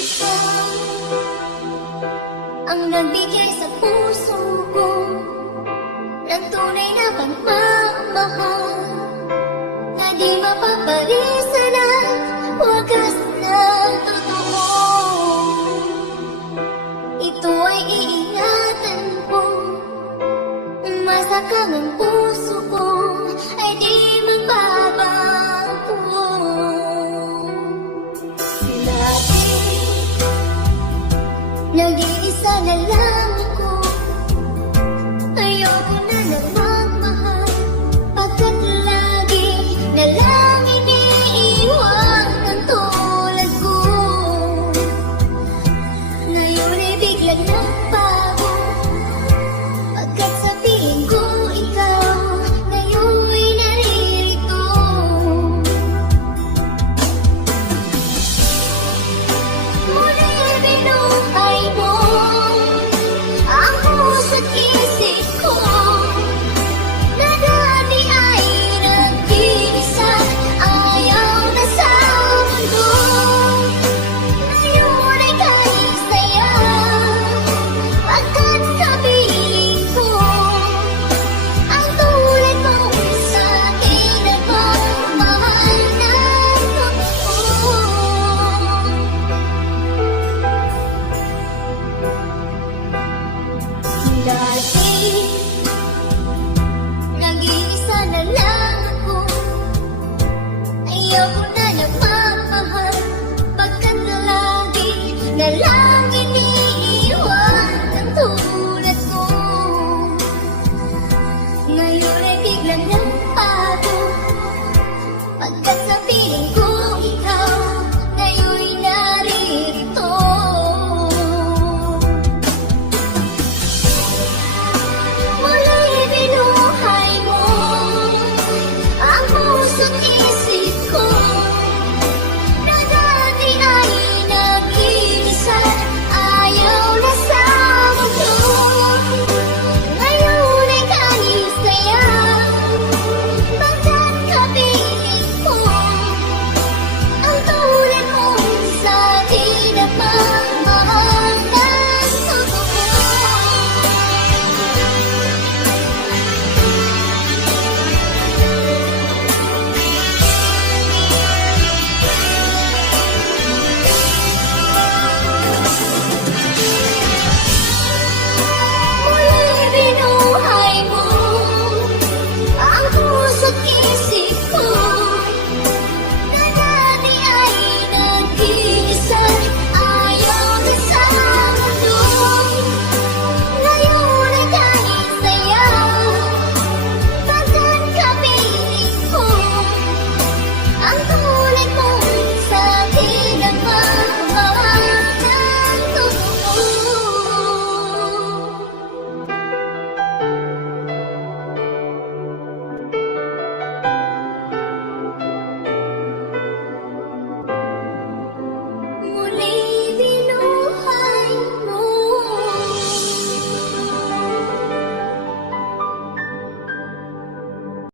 ikaw ang nagbigay sa puso ko ng tunay na pagmamahal na di mapaparisan at wagas na totoo. Ito ay iingatan ko, masakang ang puso ko ay di magbabago. Lagi nag-iisa na lang ako, ayoko na magmahal, pagkat lagi na lang iniiwan ang tulad ko. Ngayon ay biglang nagbago, pagkat sa piling ko ikaw ngayon ay naririto. Muli binuhay mo ang puso't isip ko na dati ay nag-iisa, ayaw na sa mundo. Ngayon ay kahit saya, pagkat kapiling ko ang tulad mo sa akin nagmamahal na totoo. Dati nag-iisa na lang ako, ayoko na magmahal, pagkat lagi na lang